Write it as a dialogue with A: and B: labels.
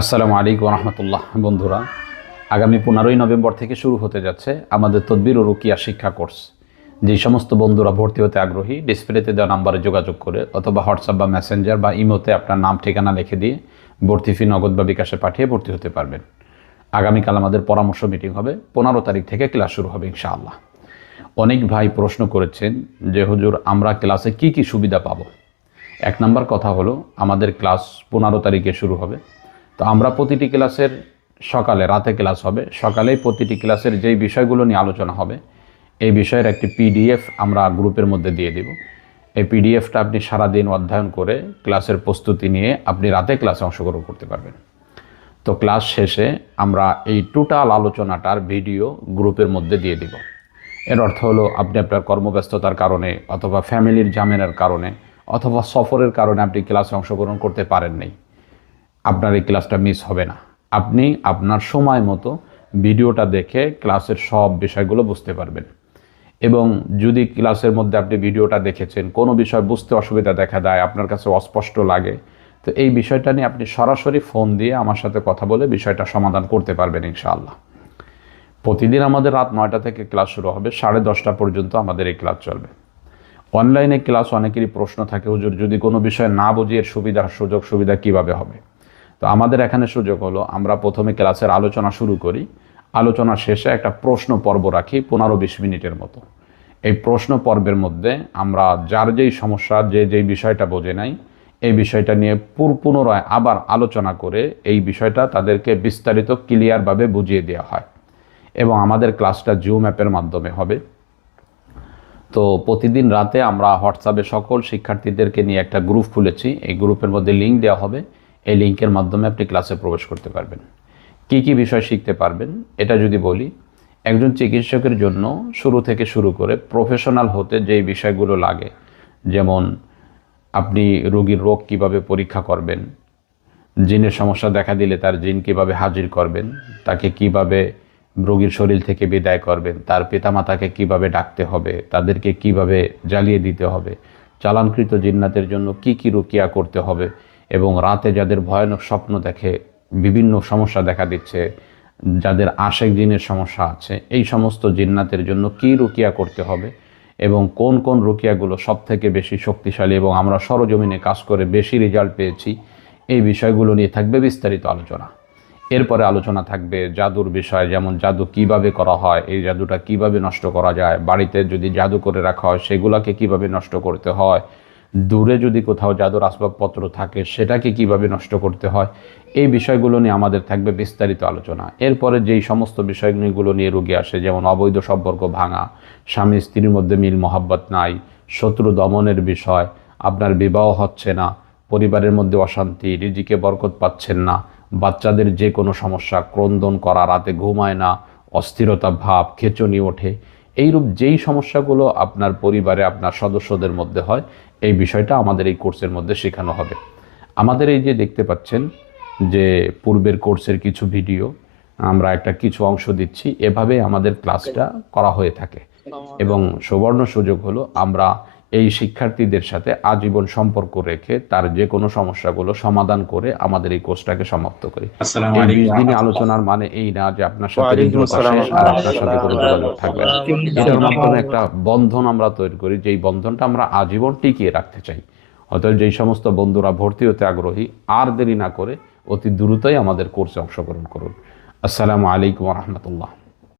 A: আসসালামু আলাইকুম রহমতুল্লাহ বন্ধুরা। আগামী পনেরোই নভেম্বর থেকে শুরু হতে যাচ্ছে আমাদের তদবির ও রুকিয়া শিক্ষা কোর্স। যেই সমস্ত বন্ধুরা ভর্তি হতে আগ্রহী, ডিসপ্লেতে দেওয়া নাম্বারে যোগাযোগ করে অথবা হোয়াটসঅ্যাপ বা মেসেঞ্জার বা ইমোতে আপনার নাম, ঠিকানা লিখে দিয়ে ভর্তি ফি নগদ বা বিকাশে পাঠিয়ে ভর্তি হতে পারবেন। আগামীকাল আমাদের পরামর্শ মিটিং হবে, পনেরো তারিখ থেকে ক্লাস শুরু হবে ইনশাআল্লাহ। অনেক ভাই প্রশ্ন করেছেন যে, হুজুর, আমরা ক্লাসে কি কি সুবিধা পাবো? এক নম্বর কথা হলো, আমাদের ক্লাস পনেরো তারিখে শুরু হবে। তো আমরা প্রতিটি ক্লাসের সকালে, রাতে ক্লাস হবে, সকালেই প্রতিটি ক্লাসের যেই বিষয়গুলো নিয়ে আলোচনা হবে, এই বিষয়ের একটি পিডিএফ আমরা গ্রুপের মধ্যে দিয়ে দিব। এই পিডিএফটা আপনি সারাদিন অধ্যয়ন করে ক্লাসের প্রস্তুতি নিয়ে আপনি রাতে ক্লাসে অংশগ্রহণ করতে পারবেন। তো ক্লাস শেষে আমরা এই টোটাল আলোচনাটার ভিডিও গ্রুপের মধ্যে দিয়ে দিব। এর অর্থ হলো আপনি আপনার কর্মব্যস্ততার কারণে অথবা ফ্যামিলির জামেনের কারণে অথবা সফরের কারণে আপনি ক্লাসে অংশগ্রহণ করতে পারেন নাই। আপনার এই ক্লাসটা মিস হবে না। আপনি আপনার সময় মতো ভিডিওটা দেখে ক্লাসের সব বিষয়গুলো বুঝতে পারবেন। এবং যদি ক্লাসের মধ্যে আপনি ভিডিওটা দেখেছেন, কোনো বিষয় বুঝতে অসুবিধা দেখা দেয়, আপনার কাছে অস্পষ্ট লাগে, তো এই বিষয়টা নিয়ে আপনি সরাসরি ফোন দিয়ে আমার সাথে কথা বলে বিষয়টা সমাধান করতে পারবেন ইনশাআল্লাহ। প্রতিদিন আমাদের রাত নয়টা থেকে ক্লাস শুরু হবে, সাড়ে দশটা পর্যন্ত আমাদের এই ক্লাস চলবে। অনলাইনে ক্লাস অনেকেরই প্রশ্ন থাকে, হুজুর, যদি কোনো বিষয় না বুঝিয়ে সুবিধা, সুযোগ সুবিধা কীভাবে হবে? তো আমাদের এখানে সুযোগ হলো, আমরা প্রথমে ক্লাসের আলোচনা শুরু করি। আলোচনা শেষে একটা প্রশ্ন পর্ব রাখি পনেরো বিশ মিনিটের মতো। এই প্রশ্ন পর্বের মধ্যে আমরা যার যেই সমস্যা, যে যেই বিষয়টা বোঝে নাই, এই বিষয়টা নিয়ে পুর পুনরায় আবার আলোচনা করে এই বিষয়টা তাদেরকে বিস্তারিত ক্লিয়ারভাবে বুঝিয়ে দেওয়া হয়। এবং আমাদের ক্লাসটা জুম অ্যাপের মাধ্যমে হবে। তো প্রতিদিন রাতে আমরা হোয়াটসঅ্যাপে সকল শিক্ষার্থীদেরকে নিয়ে একটা গ্রুপ খুলেছি। এই গ্রুপের মধ্যে লিঙ্ক দেওয়া হবে। এই লিঙ্কের মাধ্যমে আপনি ক্লাসে প্রবেশ করতে পারবেন। কি কি বিষয় শিখতে পারবেন, এটা যদি বলি, একজন চিকিৎসকের জন্য শুরু থেকে শুরু করে প্রফেশনাল হতে যেই বিষয়গুলো লাগে, যেমন আপনি রোগীর রোগ কীভাবে পরীক্ষা করবেন, জিনের সমস্যা দেখা দিলে তার জিন কীভাবে হাজির করবেন, তাকে কীভাবে রোগীর শরীর থেকে বিদায় করবেন, তার পিতামাতাকে কীভাবে ডাকতে হবে, তাদেরকে কীভাবে জ্বালিয়ে দিতে হবে, চালানকৃত জিন্নাতের জন্য কি কি রুকিয়া করতে হবে এবং রাতে যাদের ভয়ানক স্বপ্ন দেখে, বিভিন্ন সমস্যা দেখা দিচ্ছে, যাদের আশেক জিনের সমস্যা আছে, এই সমস্ত জিন্নাতের জন্য কি রুকিয়া করতে হবে এবং কোন কোন রুকিয়াগুলো সব থেকে বেশি শক্তিশালী এবং আমরা সরজমিনে কাজ করে বেশি রেজাল্ট পেয়েছি, এই বিষয়গুলো নিয়ে থাকবে বিস্তারিত আলোচনা। এরপরে আলোচনা থাকবে জাদুর বিষয়, যেমন জাদু কীভাবে করা হয়, এই জাদুটা কীভাবে নষ্ট করা যায়, বাড়িতে যদি জাদু করে রাখা হয়, সেগুলোকে কীভাবে নষ্ট করতে হয় দূরে যদি কোথাও জাদুর আসবাবপত্র থাকে, সেটাকে কীভাবে নষ্ট করতে হয়? এই বিষয়গুলো নিয়ে আমাদের থাকবে বিস্তারিত আলোচনা। এরপরে যেই সমস্ত বিষয়গুলো নিয়ে রুগী আসে, যেমন অবৈধ সম্পর্ক ভাঙা, স্বামী স্ত্রীর মধ্যে মিল মহাব্বত নাই, শত্রু দমনের বিষয়, আপনার বিবাহ হচ্ছে না, পরিবারের মধ্যে অশান্তি, রিজিকে বরকত পাচ্ছেন না, বাচ্চাদের যে কোনো সমস্যা, ক্রন্দন করা, রাতে ঘুমায় না, অস্থিরতা, ভাব, খেচনি ওঠে এইরূপ যেই সমস্যাগুলো আপনার পরিবারে আপনার সদস্যদের মধ্যে হয় এই বিষয়টা আমাদের এই কোর্সের মধ্যে শেখানো হবে। আমাদের এই যে দেখতে পাচ্ছেন যে পূর্বের কোর্সের কিছু ভিডিও আমরা একটা কিছু অংশ দিচ্ছি। এভাবে আমাদের ক্লাসটা করা হয়ে থাকে। এবং সুবর্ণ সুযোগ হলো আমরা এই শিক্ষার্থীদের সাথে আজীবন সম্পর্ক রেখে তার যে কোনো সমস্যাগুলো সমাধান করে আমাদের এই কোর্সটাকে সমাপ্ত করি। দিনে আলোচনার মানে এই না যে আপনার সাথে আর আপনার সাথে কোনো যোগাযোগ থাকবে না। এটার মাধ্যমে একটা বন্ধন আমরা তৈরি করি যেই বন্ধনটা আমরা আজীবন টিকিয়ে রাখতে চাই। অতএব যেই সমস্ত বন্ধুরা ভর্তি হতে আগ্রহী আর দেরি না করে অতি দ্রুতই আমাদের কোর্সে অংশগ্রহণ করুন। আসসালামু আলাইকুম রহমতুল্লাহ।